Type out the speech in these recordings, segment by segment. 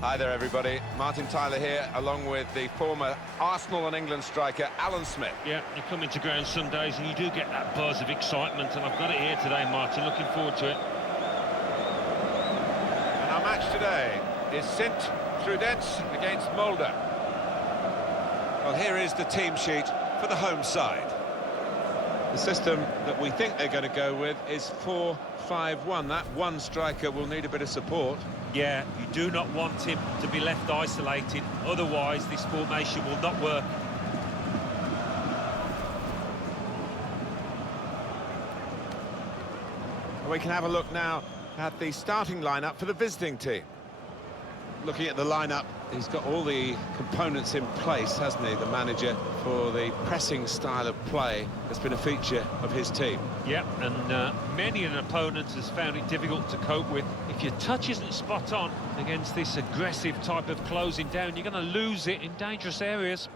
Hi there, everybody. Martin Tyler here, along with the former Arsenal and England striker, Alan Smith. Yeah, you come into ground some days and you do get that buzz of excitement, and I've got it here today, Martin. Looking forward to it. And our match today is Sint-Truidense against Molde. Well, here is the team sheet for the home side. The system that we think they're going to go with is 4-5-1. That one striker will need a bit of support. Yeah, you do not want him to be left isolated, otherwise this formation will not work. We can have a look now at the starting lineup for the visiting team. Looking at the lineup, he's got all the components in place, hasn't he, the manager, for the pressing style of play that's been a feature of his team. Yeah, and many an opponent has found it difficult to cope with. If your touch isn't spot on against this aggressive type of closing down, you're going to lose it in dangerous areas.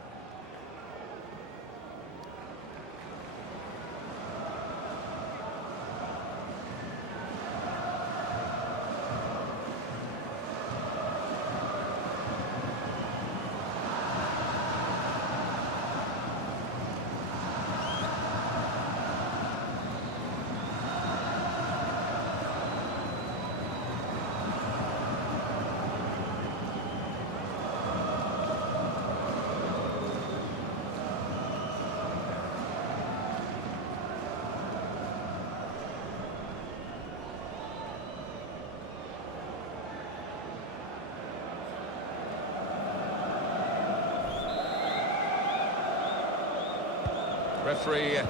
Referee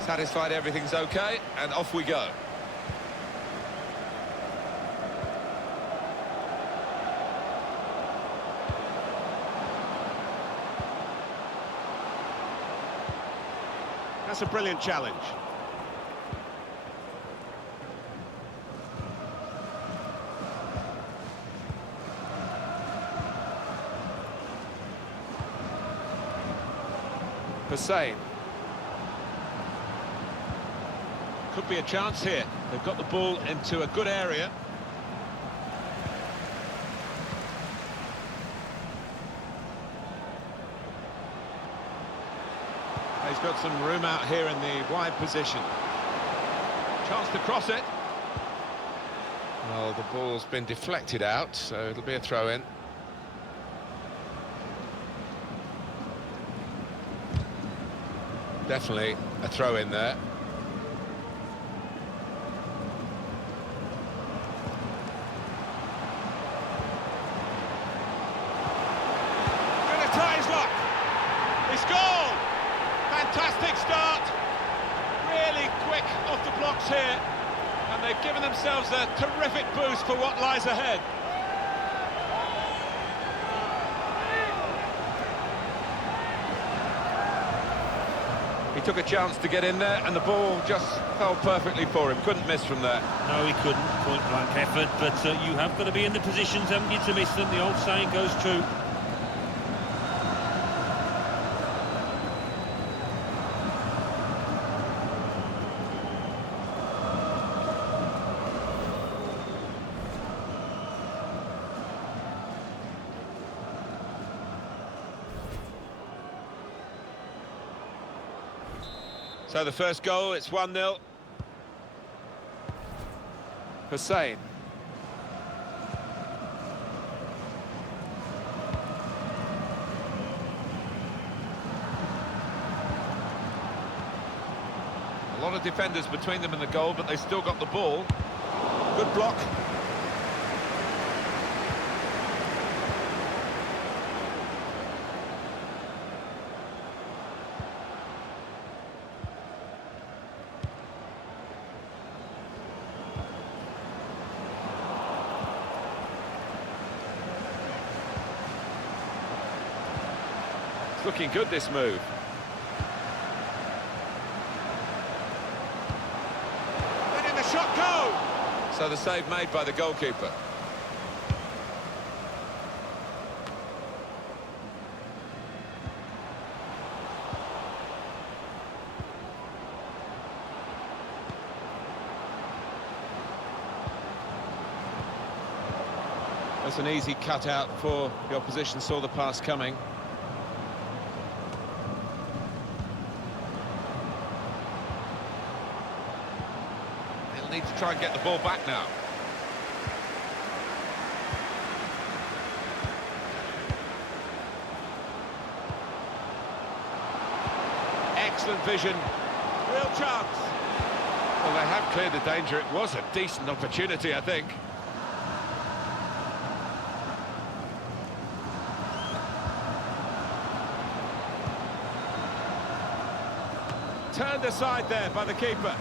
satisfied everything's okay, and off we go. That's a brilliant challenge. Stayen. Could be a chance here. They've got the ball into a good area. He's got some room out here in the wide position. Chance to cross it. Well, the ball's been deflected out, so it'll be a throw-in. Definitely a throw-in there. Fantastic start, really quick off the blocks here, and they've given themselves a terrific boost for what lies ahead. He took a chance to get in there, and the ball just fell perfectly for him. Couldn't miss from there. No, he couldn't. Point-blank effort, but you have got to be in the positions, haven't you, to miss them? The old saying goes true. So the first goal, it's 1-0. Stayen. A lot of defenders between them and the goal, but they still got the ball. Good block. It's looking good, this move. Letting the shot go! So the save made by the goalkeeper. That's an easy cutout for the opposition, saw the pass coming. They'll need to try and get the ball back now. Excellent vision, real chance. Well, they have cleared the danger. It was a decent opportunity, I think. Turned aside there by the keeper.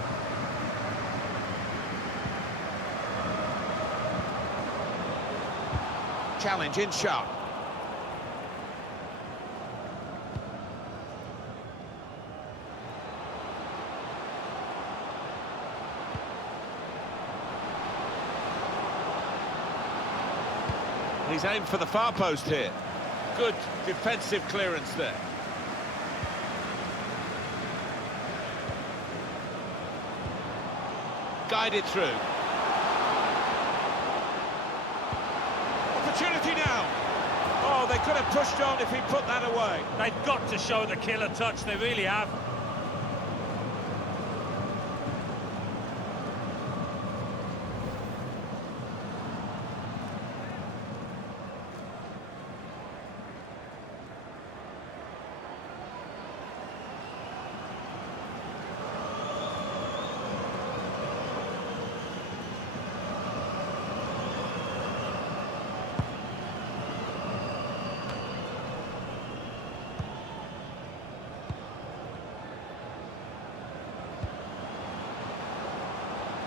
Challenge in sharp. He's aimed for the far post here. Good defensive clearance there. Guided through. Opportunity now. Oh, they could have pushed on if he put that away. They've got to show the killer touch, they really have.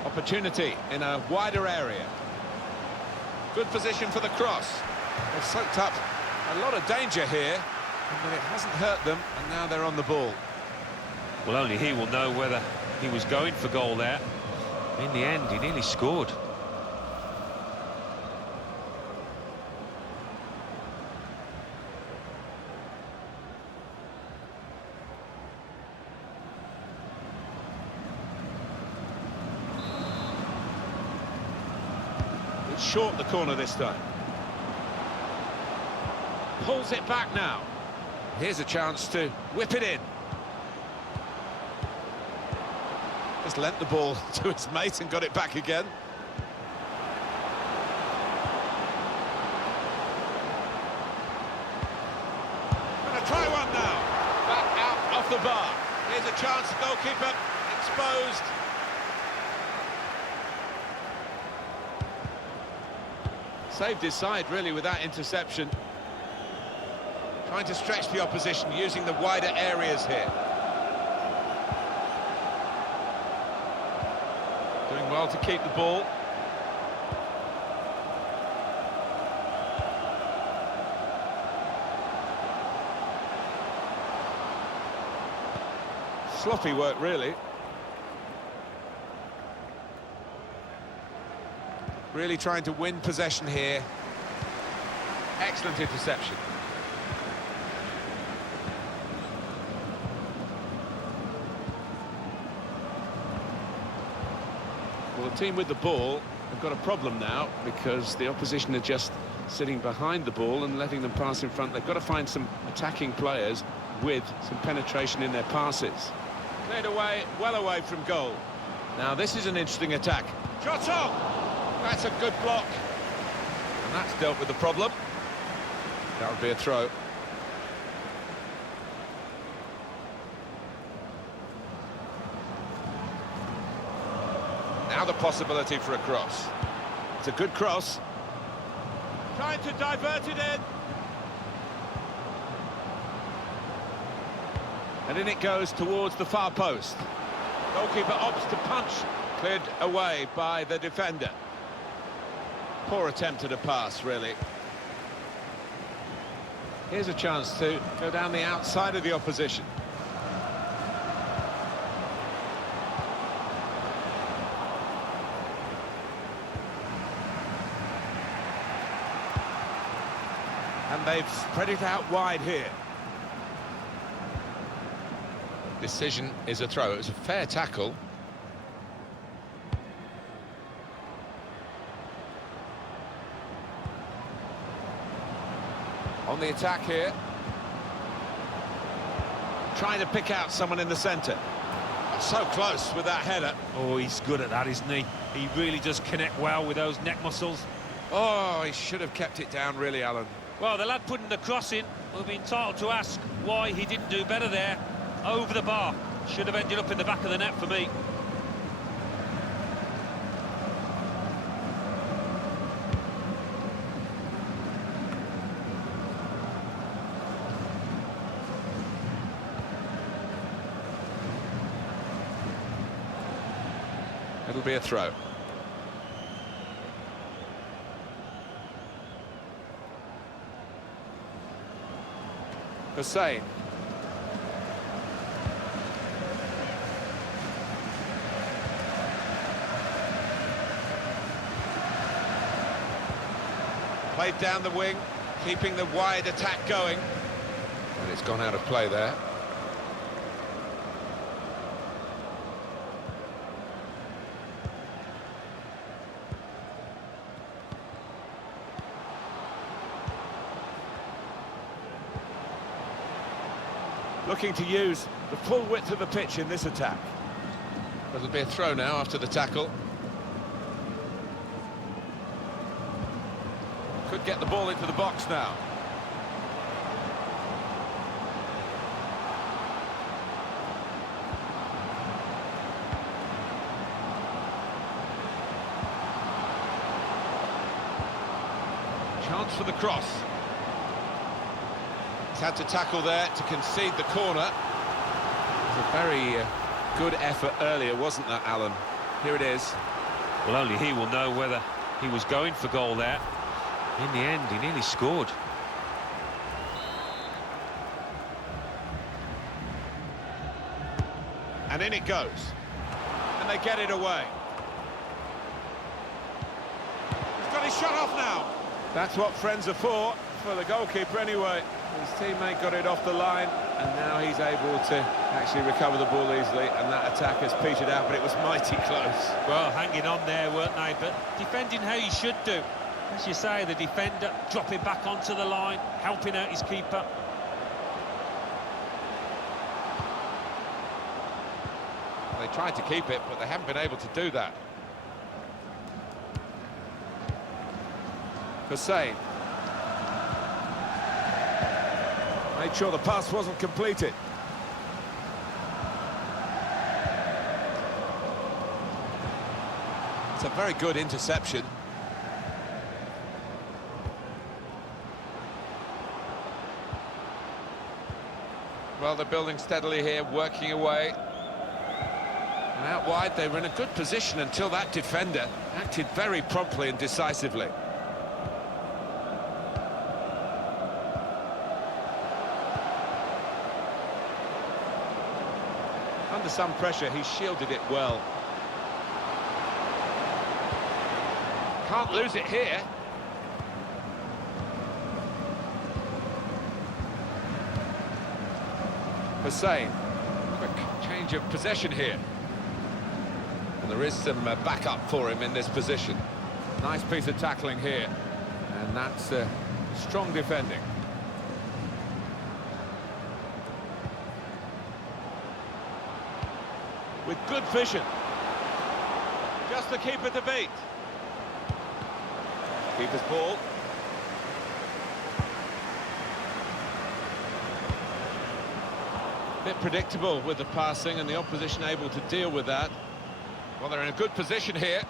Opportunity in a wider area. Good position for the cross. They've soaked up a lot of danger here, but it hasn't hurt them, and now they're on the ball. Well, only he will know whether he was going for goal there. In the end, he nearly scored. Short the corner this time. Pulls it back now. Here's a chance to whip it in. Just lent the ball to his mate and got it back again. Gonna try one now. Back out off the bar. Here's a chance, goalkeeper exposed. Saved his side, really, with that interception. Trying to stretch the opposition, using the wider areas here. Doing well to keep the ball. Sloppy work, really. Really trying to win possession here. Excellent interception. Well, the team with the ball have got a problem now because the opposition are just sitting behind the ball and letting them pass in front. They've got to find some attacking players with some penetration in their passes. Cleared away, well away from goal. Now this is an interesting attack. Shot on! That's a good block. And that's dealt with the problem. That would be a throw. Now the possibility for a cross. It's a good cross. Trying to divert it in. And in it goes towards the far post. Goalkeeper opts to punch. Cleared away by the defender. Poor attempt at a pass, really. Here's a chance to go down the outside of the opposition. And they've spread it out wide here. Decision is a throw. It was a fair tackle. On the attack here. Trying to pick out someone in the centre. So close with that header. Oh, he's good at that, isn't he? He really does connect well with those neck muscles. Oh, he should have kept it down, really, Alan. Well, the lad putting the cross in will be entitled to ask why he didn't do better there. Over the bar. Should have ended up in the back of the net for me. It'll be a throw. Stayen. Played down the wing, keeping the wide attack going. And it's gone out of play there. Looking to use the full width of the pitch in this attack. It'll be a throw now after the tackle. Could get the ball into the box now. Chance for the cross. Had to tackle there to concede the corner. It was a very good effort earlier, wasn't that, Alan? Here it is. Well, only he will know whether he was going for goal there. In the end, he nearly scored. And in it goes. And they get it away. He's got his shot off now. That's what friends are for the goalkeeper anyway. His teammate got it off the line, and now he's able to actually recover the ball easily, and that attack has petered out, but it was mighty close. Well, hanging on there, weren't they? But defending how you should do. As you say, the defender dropping back onto the line, helping out his keeper. They tried to keep it, but they haven't been able to do that. Stayen. Made sure the pass wasn't completed. It's a very good interception. Well, they're building steadily here, working away. And out wide, they were in a good position until that defender acted very promptly and decisively. Under some pressure, he shielded it well. Can't lose it here. Stayen. Quick change of possession here. And there is some backup for him in this position. Nice piece of tackling here. And that's strong defending. With good vision. Just the keeper to beat. Keeper's ball. Bit predictable with the passing and the opposition able to deal with that. Well, they're in a good position here.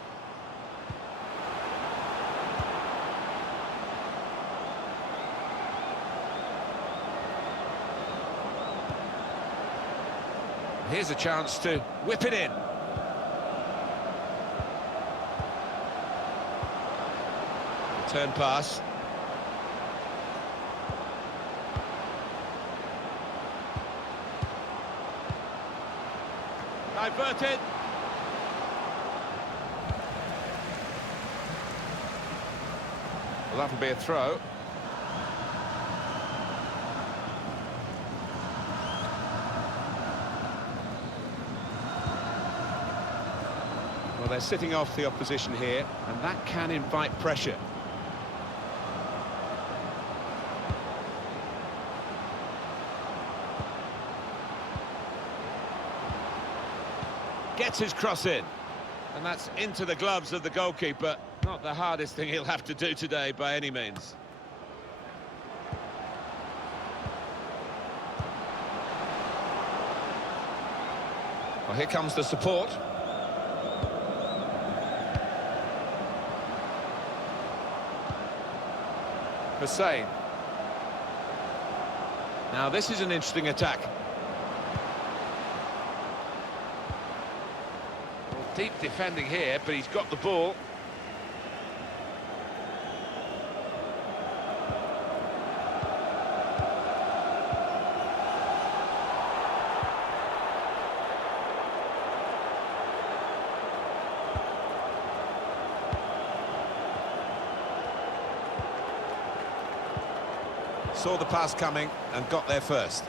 Here's a chance to whip it in. Return pass. Diverted. Well, that'll be a throw. Well, they're sitting off the opposition here, and that can invite pressure. Gets his cross in. And that's into the gloves of the goalkeeper. Not the hardest thing he'll have to do today by any means. Well, here comes the support. Hussein. Now this is an interesting attack. Well, deep defending here, but he's got the ball. Saw the pass coming and got there first.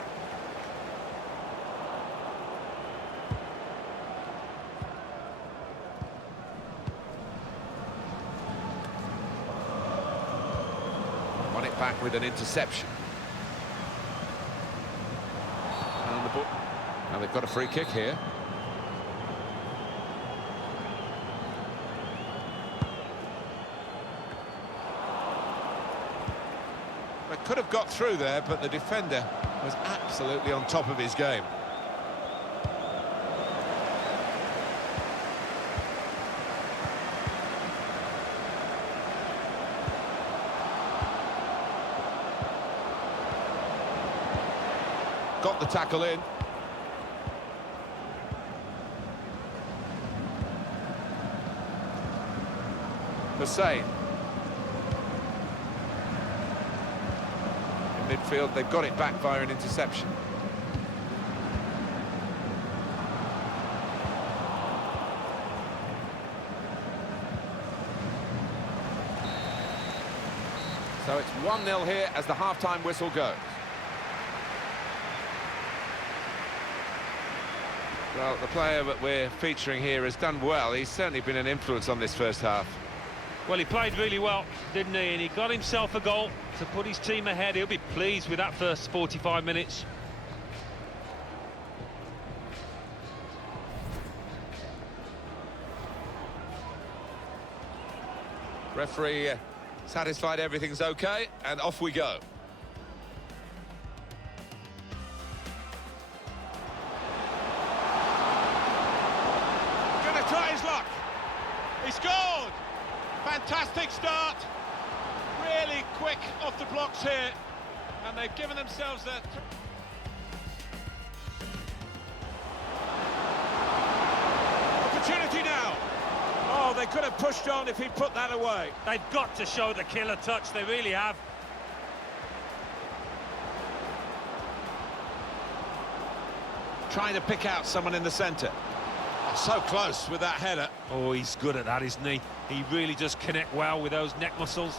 Won it back with an interception. And on the ball. Now they've got a free kick here. Could have got through there, but the defender was absolutely on top of his game. Got the tackle in. Hussein. Midfield, they've got it back via an interception. So it's 1-0 here as the half-time whistle goes. Well, the player that we're featuring here has done well. He's certainly been an influence on this first half. Well, he played really well, didn't he? And he got himself a goal to put his team ahead. He'll be pleased with that first 45 minutes. Referee satisfied everything's okay, and off we go. Gonna try his luck. He scored! Fantastic start. Really quick off the blocks here. And they've given themselves that. Opportunity now. Oh, they could have pushed on if he'd put that away. They've got to show the killer touch, they really have. Trying to pick out someone in the centre. Oh, so close with that header. Oh, he's good at that, isn't he? He really does connect well with those neck muscles.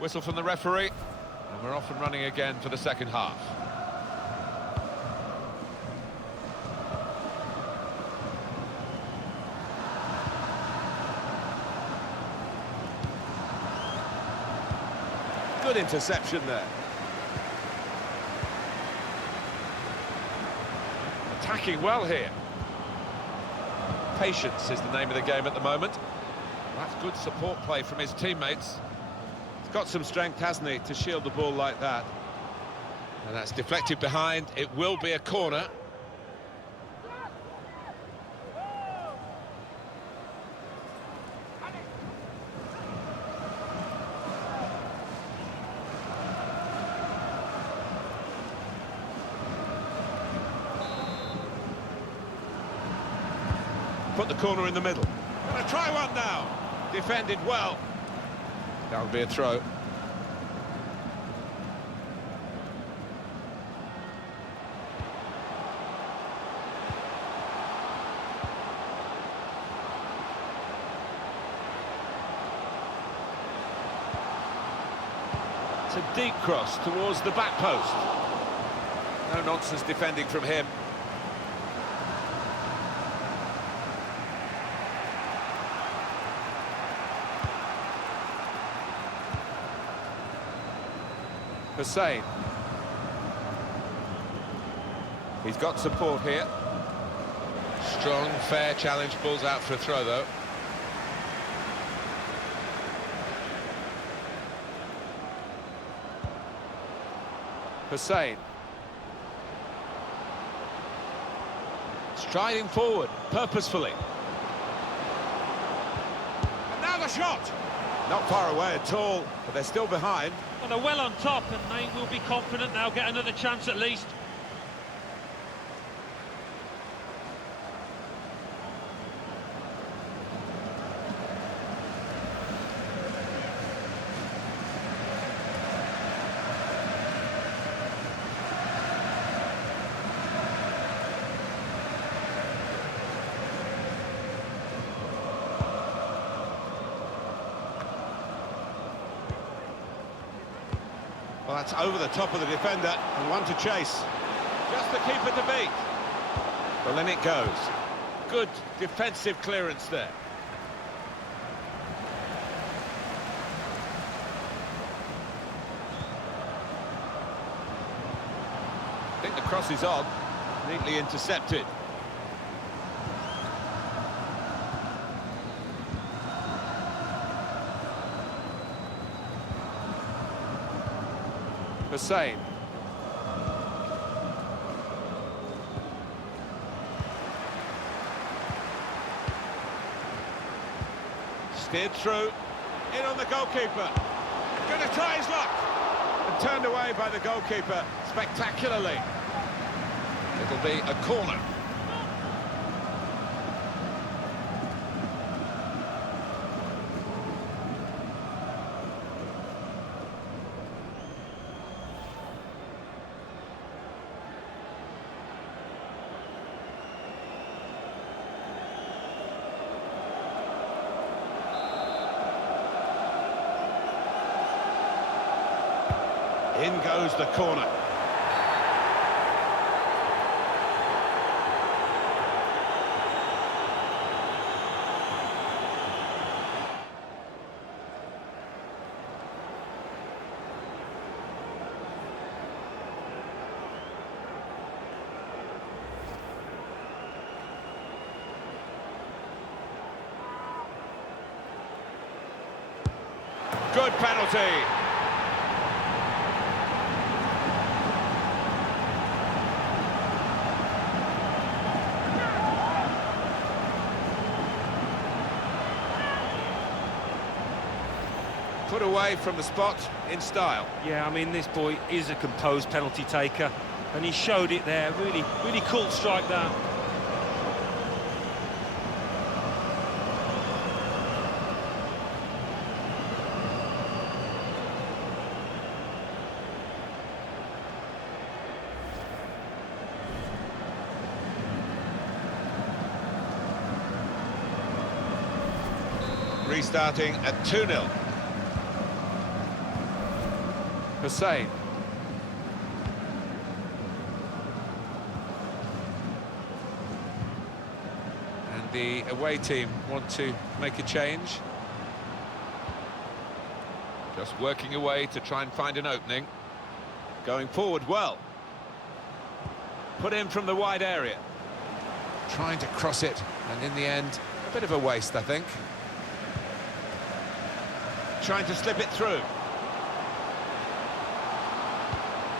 Whistle from the referee, and we're off and running again for the second half. Good interception there. Attacking well here. Patience is the name of the game at the moment. That's good support play from his teammates. He's got some strength, hasn't he, to shield the ball like that. And that's deflected behind. It will be a corner. Put the corner in the middle. Gonna try one now. Defended well. That'll be a throw. It's a deep cross towards the back post. No nonsense defending from him. Hussein. He's got support here. Strong, fair challenge. Ball's out for a throw, though. Hussein. Striding forward, purposefully. And now the shot! Not far away at all, but they're still behind. Well, they're well on top, and they will be confident they'll get another chance at least. Well, that's over the top of the defender, and one to chase. Just the keeper to beat. Well, in it goes. Good defensive clearance there. I think the cross is on. Neatly intercepted. Hussein. Steered through. In on the goalkeeper. Going to try his luck. And turned away by the goalkeeper spectacularly. It'll be a corner. In goes the corner. Good penalty. Put away from the spot in style. Yeah, I mean, this boy is a composed penalty taker, and he showed it there. Really, really cool strike that. Restarting at 2-0. Hussein. And the away team want to make a change. Just working away to try and find an opening. Going forward well. Put in from the wide area. Trying to cross it, and in the end, a bit of a waste, I think. Trying to slip it through.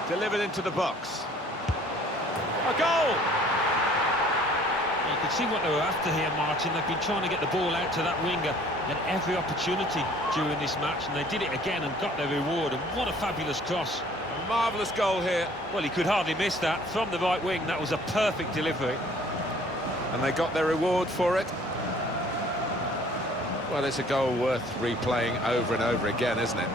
Delivered into the box. A goal! You can see what they were after here, Martin. They've been trying to get the ball out to that winger at every opportunity during this match, and they did it again and got their reward. And what a fabulous cross. A marvellous goal here. Well, he could hardly miss that. From the right wing, that was a perfect delivery. And they got their reward for it. Well, it's a goal worth replaying over and over again, isn't it?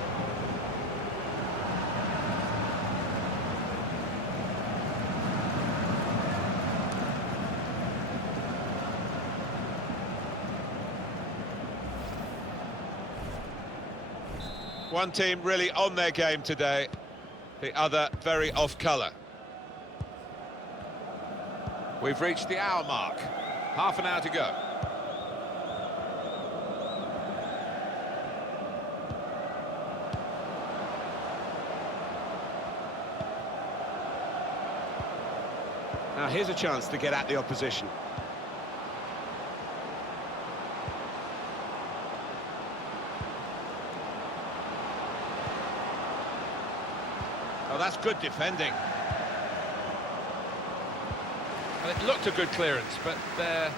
One team really on their game today, the other very off colour. We've reached the hour mark. Half an hour to go. Now here's a chance to get at the opposition. Oh, that's good defending. Well, it looked a good clearance, but they're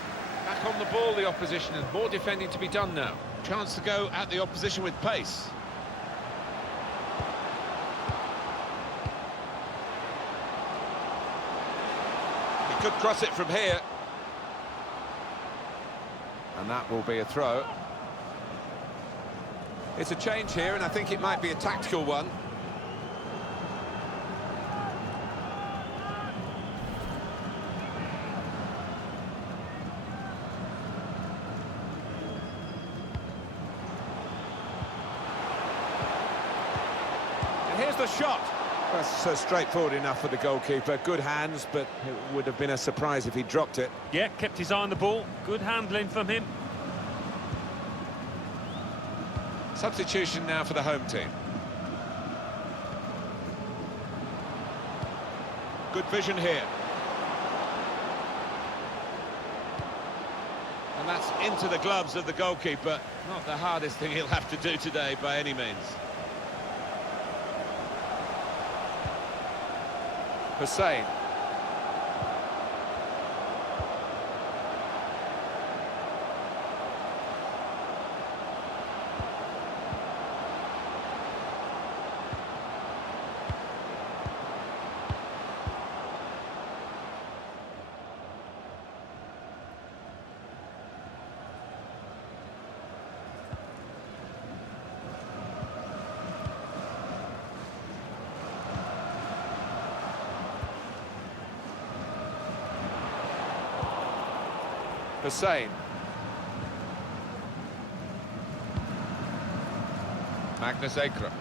back on the ball, the opposition, and more defending to be done now. Chance to go at the opposition with pace. He could cross it from here. And that will be a throw. It's a change here, and I think it might be a tactical one. Here's the shot. That's straightforward enough for the goalkeeper. Good hands, but it would have been a surprise if he dropped it. Yeah, kept his eye on the ball. Good handling from him. Substitution now for the home team. Good vision here. And that's into the gloves of the goalkeeper. Not the hardest thing he'll have to do today by any means. Hussein. Hussein. Magnus Ekra.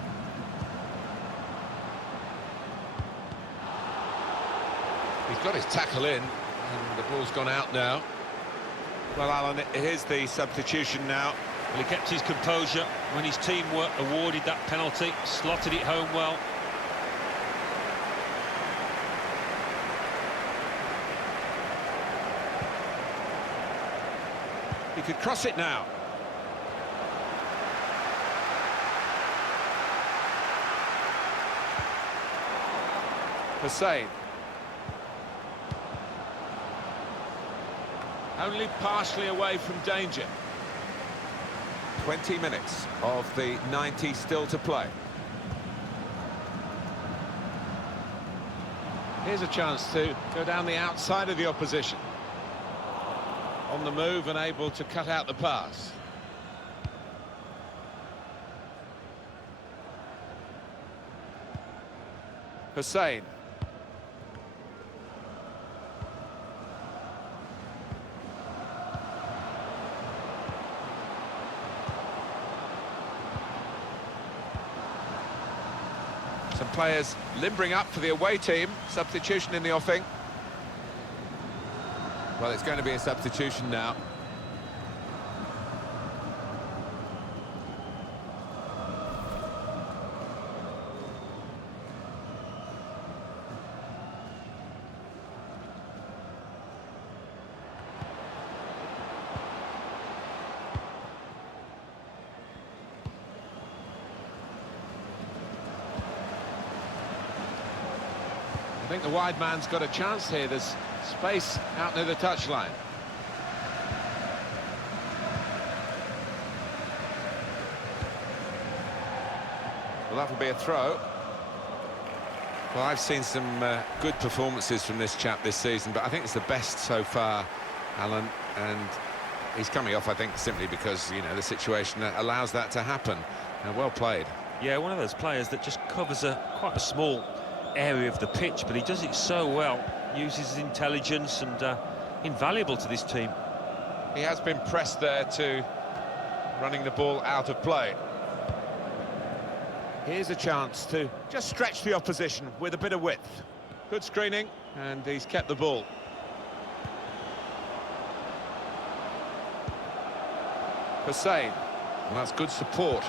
He's got his tackle in, and the ball's gone out now. Well, Alan, here's the substitution now. Well, he kept his composure when his team were awarded that penalty, slotted it home well. He could cross it now. Hussein. Only partially away from danger. 20 minutes of the 90 still to play. Here's a chance to go down the outside of the opposition. On the move and able to cut out the pass. Hussein. Some players limbering up for the away team. Substitution in the offing. Well, it's going to be a substitution now. I think the wide man's got a chance here. There's space out near the touchline. Well, that'll be a throw. Well, I've seen some good performances from this chap this season, but I think it's the best so far, Alan, and he's coming off, I think, simply because, you know, the situation allows that to happen. Well played. Yeah, one of those players that just covers quite a small area of the pitch, but he does it so well, uses his intelligence, and invaluable to this team. He has been pressed there to running the ball out of play. Here's a chance to just stretch the opposition with a bit of width. Good screening, and he's kept the ball. Hussein. Well, that's good support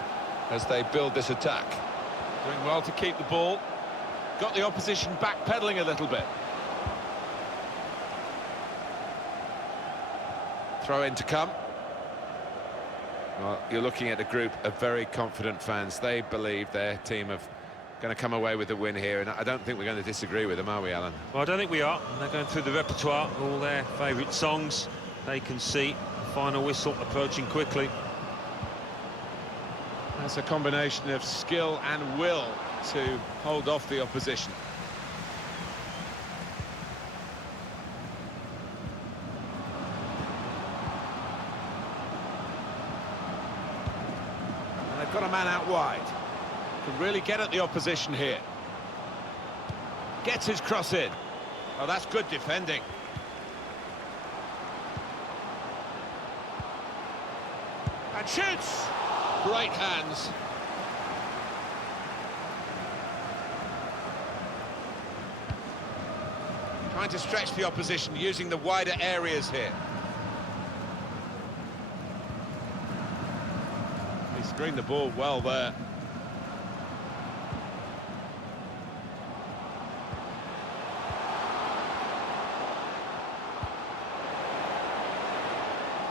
as they build this attack. Doing well to keep the ball. Got the opposition backpedaling a little bit. Throw in to come. Well, you're looking at a group of very confident fans. They believe their team are going to come away with the win here, and I don't think we're going to disagree with them, are we, Alan? Well, I don't think we are. They're going through the repertoire, all their favourite songs. They can see the final whistle approaching quickly. That's a combination of skill and will to hold off the opposition. And they've got a man out wide. Can really get at the opposition here. Gets his cross in. Oh, that's good defending. And shoots! Great hands. Trying to stretch the opposition using the wider areas here. He screened the ball well there.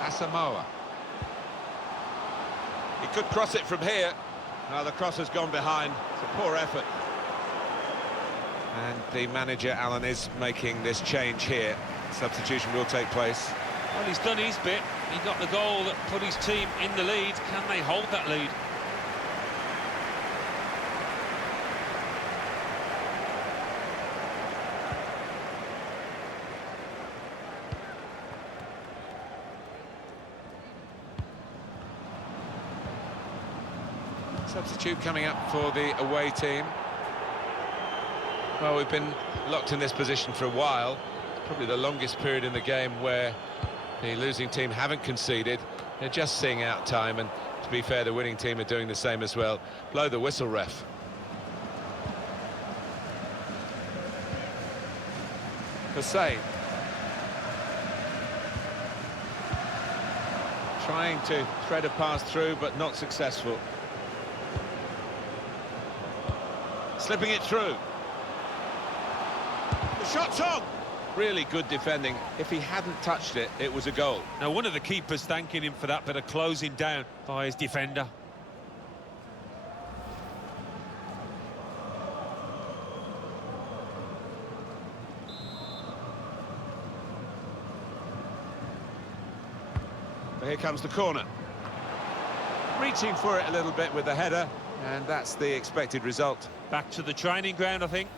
Asamoah. He could cross it from here. Now the cross has gone behind. It's a poor effort. And the manager, Alan, is making this change here. Substitution will take place. Well, he's done his bit. He got the goal that put his team in the lead. Can they hold that lead? Substitute coming up for the away team. Well, we've been locked in this position for a while. It's probably the longest period in the game where the losing team haven't conceded. They're just seeing out time, and to be fair, the winning team are doing the same as well. Blow the whistle, ref. Hussein. Trying to thread a pass through, but not successful. Slipping it through. The shot's on! Really good defending. If he hadn't touched it, it was a goal. Now, one of the keepers thanking him for that bit of closing down by his defender. But here comes the corner. Reaching for it a little bit with the header, and that's the expected result. Back to the training ground, I think.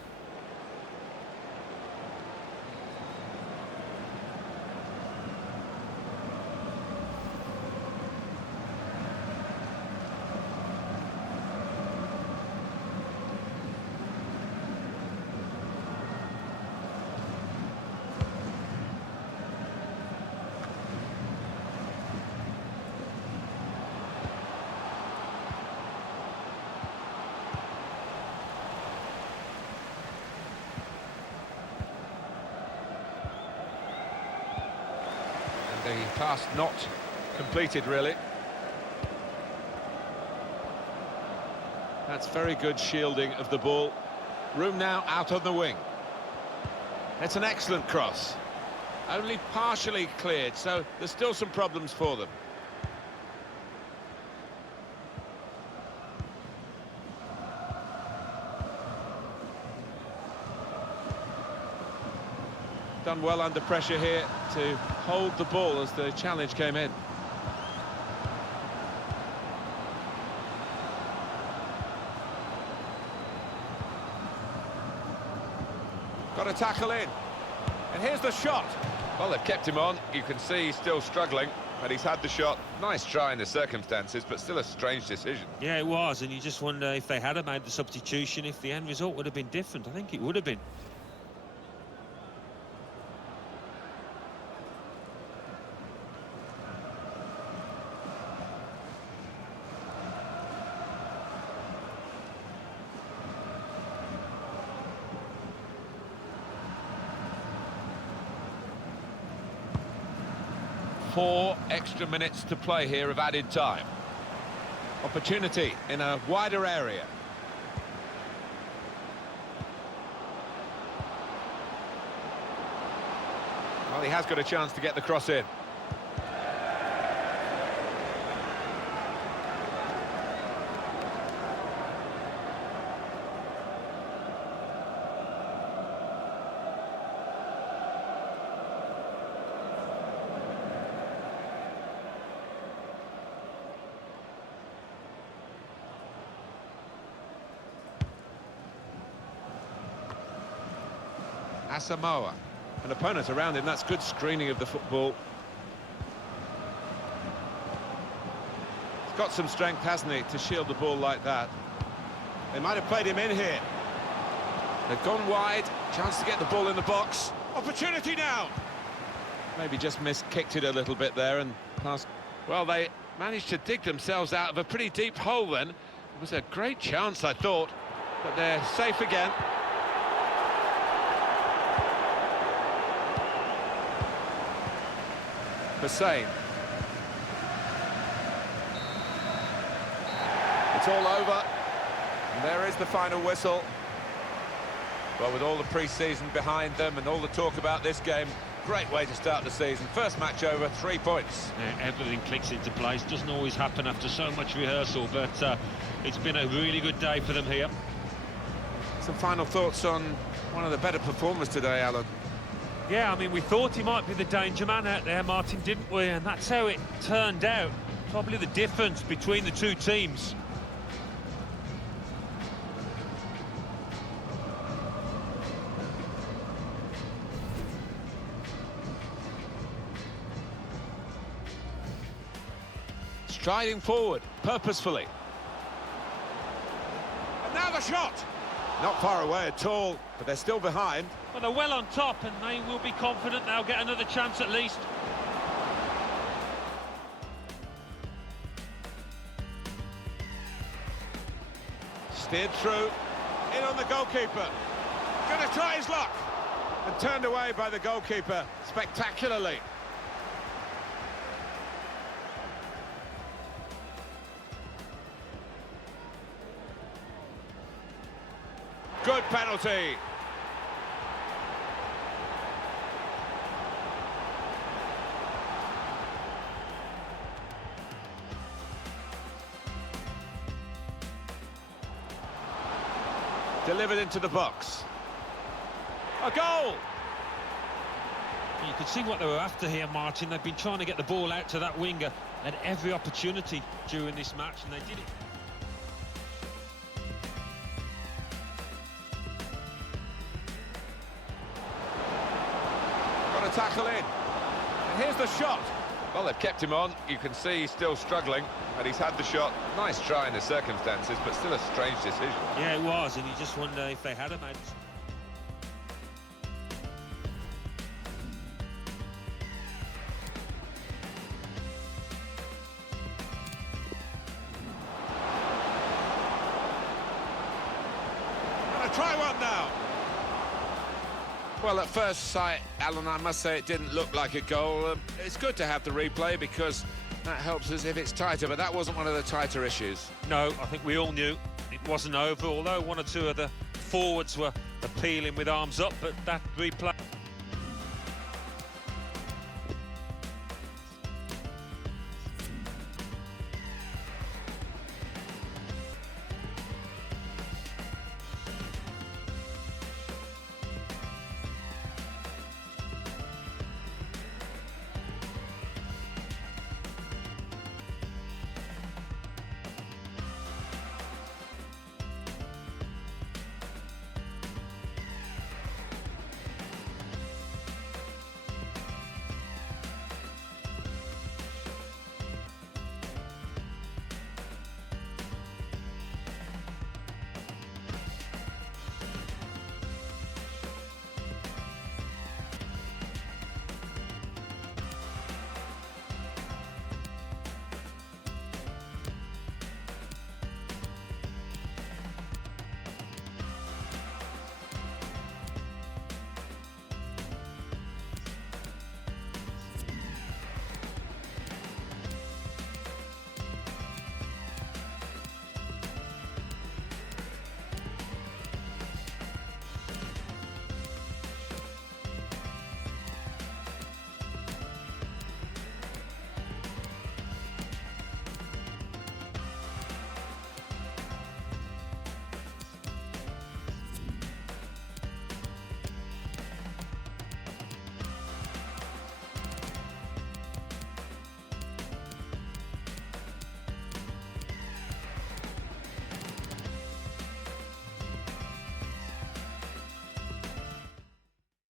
Pass not completed, really. That's very good shielding of the ball. Room now out on the wing. It's an excellent cross. Only partially cleared, so there's still some problems for them. Done well under pressure here to hold the ball as the challenge came in. Got a tackle in. And here's the shot. Well, they've kept him on. You can see he's still struggling, but he's had the shot. Nice try in the circumstances, but still a strange decision. Yeah, it was, and you just wonder if they had made the substitution, if the end result would have been different. I think it would have been. Four extra minutes to play here of added time. Opportunity in a wider area. Well, he has got a chance to get the cross in. Asamoah. An opponent around him, that's good screening of the football. He's got some strength, hasn't he, to shield the ball like that. They might have played him in here. They've gone wide, chance to get the ball in the box. Opportunity now! Maybe just kicked it a little bit there and passed. Well, they managed to dig themselves out of a pretty deep hole then. It was a great chance, I thought, but they're safe again. Stayen. It's all over, and there is the final whistle. Well, with all the pre-season behind them and all the talk about this game, great way to start the season. First match over, 3 points. Yeah, everything clicks into place. Doesn't always happen after so much rehearsal, but it's been a really good day for them here. Some final thoughts on one of the better performers today, Alan. Yeah, I mean, we thought he might be the danger man out there, Martin, didn't we? And that's how it turned out. Probably the difference between the two teams. Striding forward, purposefully. And now the shot! Not far away at all, but they're still behind. Well, they're well on top, and they will be confident they'll get another chance at least. Steered through, in on the goalkeeper. Gonna try his luck. And turned away by the goalkeeper spectacularly. Good penalty. Delivered into the box. A goal! You could see what they were after here, Martin. They've been trying to get the ball out to that winger at every opportunity during this match, and they did it. Got a tackle in. And here's the shot. Well, they've kept him on. You can see he's still struggling, but he's had the shot. Nice try in the circumstances, but still a strange decision. Yeah, it was, and you just wonder if they had made. Gonna try one now. Well, at first sight, Alan, I must say it didn't look like a goal. It's good to have the replay because that helps us if it's tighter, but that wasn't one of the tighter issues. No, I think we all knew it wasn't over, although one or two of the forwards were appealing with arms up, but that replay